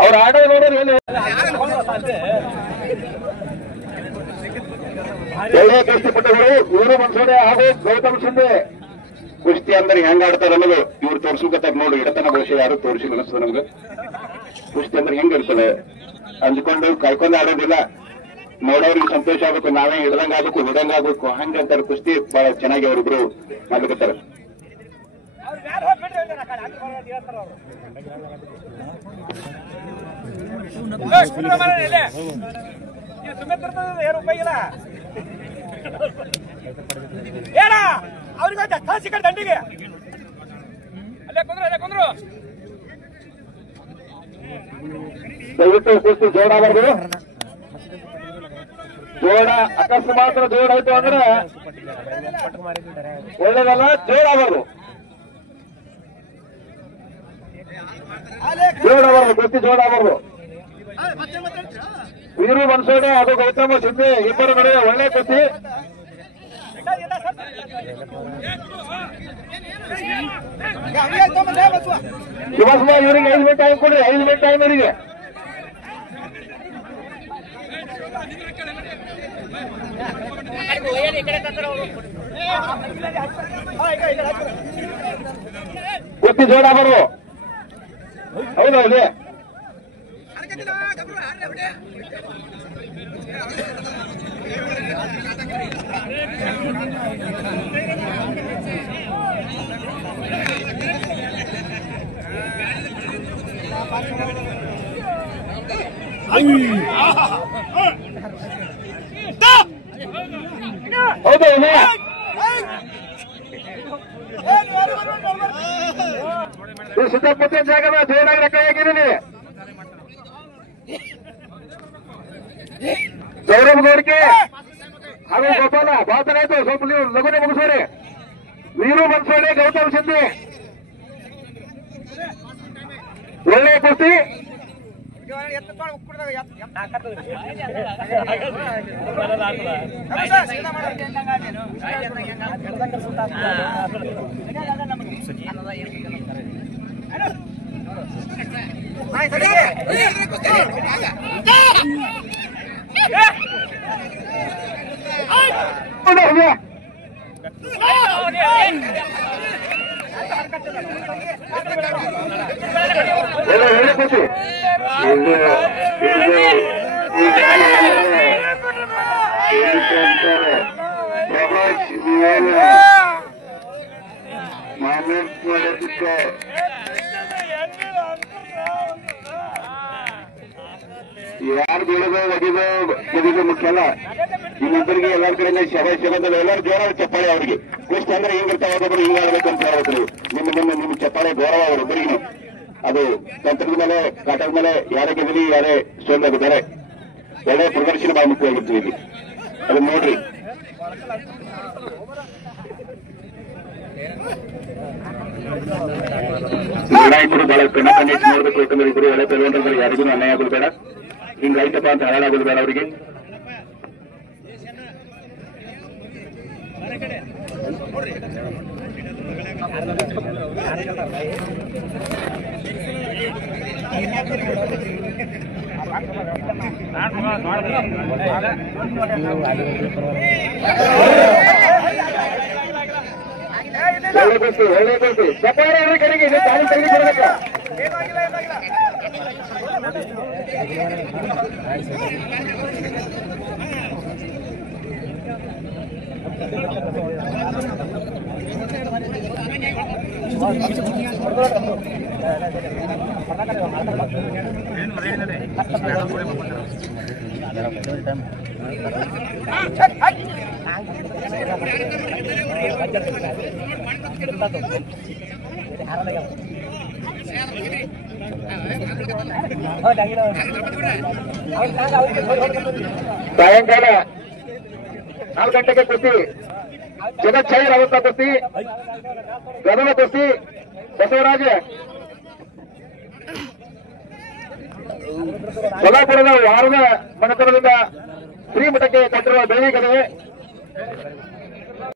ಅವ್ರ ಆಡೋ ನೋಡೋರು ಏನು ಒಳ್ಳೆ ಕಷ್ಟಪಟ್ಟವರು ಇವರು ಮನ್ಸೋಡೆ ಹಾಗೂ ಗೌತಮ್ ಶಿಂದೆ ಕುಸ್ತಿ ಅಂದ್ರೆ ಹೆಂಗ್ ಆಡ್ತಾರ ಅನ್ನೋದು ಇವ್ರು ತೋರ್ಸುಕತ್ತಾರ ನೋಡಿ. ಇಡತನ ಬಹುಶಃ ಯಾರು ತೋರಿಸಿಲ್ಲ ಅನಿಸ್ತದೆ ನಮ್ಗೆ. ಕುಸ್ತಿ ಅಂದ್ರೆ ಹೆಂಗ್ ಇರ್ತದೆ ಅಂದ್ಕೊಂಡು ಕಾಯ್ಕೊಂಡು ಆಡೋದಿಲ್ಲ. ನೋಡೋರಿಗೆ ಸಂತೋಷ ಆಗ್ಬೇಕು, ನಾವೇ ಹಿಡ್ದಂಗ ಆಗ್ಬೇಕು, ಹಿಡಂಗ ಆಗ್ಬೇಕು, ಹಂಗ ಅಂತಾರೆ. ಕುಸ್ತಿ ಬಹಳ ಚೆನ್ನಾಗಿ ಅವರಿಬ್ರು ಮಾಡ್ಲಿಕತ್ತಾರ. ಅವ್ರಿಗೆ ದಂಡಿಗೆ ಅಲ್ಲೇ ಕುಂದ್ರು ದಯವಿಟ್ಟು ಕುಸ್ತಿ ಜೋಡ ಆಗಬಾರ್ದು. ಜೋಡ ಅಕಸ್ಮಾತ್ ಜೋಡ ಆಯ್ತು ಅಂದ್ರೆ ಒಳ್ಳೇದಲ್ಲ. ಜೋಡ ಆಗಬಾರ್ದು, ಜೋಡ ಆಗಬಾರ್ದು, ಕುಸ್ತಿ ಜೋಡ ಆಗಬಾರ್ದು. ವೀರು ಮನ್ಸೋಡೆ ಅದು ಗೌತಮ ಶಿಂದೆ ಇಬ್ಬರ ನಡುವೆ ಒಳ್ಳೆ ಕುಸ್ತಿ. ಶಿವಸ್ಮ ಇವರಿಗೆ 5 ಮಿನಿಟ್ ಟೈಮ್ ಕೊಡ್ರಿ, 5 ಮಿನಿಟ್ ಟೈಮ್ ಇವರಿಗೆ. ಕುಸ್ತಿ ಜೋಡ ಬರು. ಹೌದೌದು, ಹೌದೌದು. ಸುತ್ತಮುತ್ತ ಜಾಗದ ಜೋರಾಗಿ ಲೆಕ್ಕಾಗಿದ್ದೀನಿ. ಗೌರವ್ ನೋಡಿಕೆ ಹಾಗೂ ಗೋಪಾಲ ಬಾತನಾಯ್ತು. ಸ್ವಲ್ಪ ನೀವು ಲಗುನೆ ಮುಗಿಸೋರಿ. ವೀರು ಮನ್ಸೋಡೆ ಗೌತಮ್ ಶಿಂದೆ ಒಳ್ಳೆ ಕುಸ್ತಿ. ಒಳ್ಳೆ ಕುಸ್ತಿ. ಯಾರು ಬೀಳೋದು ಒದಿದು ಒದಿದು ಮುಖ್ಯ ಅಲ್ಲ. ಇನ್ನೊಬ್ಬರಿಗೆ ಎಲ್ಲರ ಕಡೆಯಿಂದ ಶಬದ ಎಲ್ಲರೂ ಜೋರಾದ ಚಪ್ಪಾಳೆ ಅವ್ರಿಗೆ. ಕುಸ್ತಿ ಅಂದ್ರೆ ಹಿಂಗಿರ್ತಾವ, ಒಬ್ಬೊಬ್ರು ಹಿಂಗ ಆಡ್ಬೇಕು ಅಂತ ಹೇಳ್ಬೇಕು. ನಿಮ್ಮ ಚಪ್ಪಾಳೆ ಗೌರವ ಅವರೊಬ್ಬರಿಗೆ. ಅದು ತಂತ್ರದ ಮೇಲೆ ಕಾಟದ ಮೇಲೆ ಯಾರೇ ಗೆದಲಿ ಯಾರೇ ಸೋಲಾಗಿದ್ದಾರೆ. ಒಳ್ಳೆ ಪ್ರದರ್ಶನ ಬಹಳ ಮುಖ್ಯವಾಗಿರ್ತೀವಿ ಇಲ್ಲಿ. ಅದು ನೋಡ್ರಿ. ನಾಯಕರು ಬಹಳ ಕಣ್ಣಿಟ್ಟು ನೋಡ್ಬೇಕು. ಯಾಕಂದ್ರೆ ಇಬ್ಬರು ಒಳ್ಳೆ ಬೆಳವಣಿಗೆ, ಯಾರಿಗೂ ಅನ್ಯಾಯ ಆಗೋದು ಬೇಡ. ಹಿಂಗಾಯ್ತಪ್ಪ ಅಂತ ಹಾಳಾಗೋದು ಬೇಡ ಅವರಿಗೆ. ಒಳ್ಳೆ ಕುಸ್ತಿ ಚಪ್ಪಾಳೆ ಅವ್ರ ಕಡೆಗೆ ಇದೆ. ತಾಳಿ ತೆಗೆದು ಬರಬೇಕ. ಸಾಯಂಕಾಲ 4 ಗಂಟೆಗೆ ಕುಸ್ತಿ ಜಗಚ್ಛಾಯರ್ ಅವತ್ತ ಕುಸ್ತಿ, ಗದಲ ಕುಸ್ತಿ ಬಸವರಾಜ ಸೊಲ್ಲಾಪುರದ ವಾರದ ಮನೆತನದಿಂದ ಶ್ರೀಮಠಕ್ಕೆ ಕೊಟ್ಟಿರುವ ಬೆಳ್ಳಿ ಗದೆ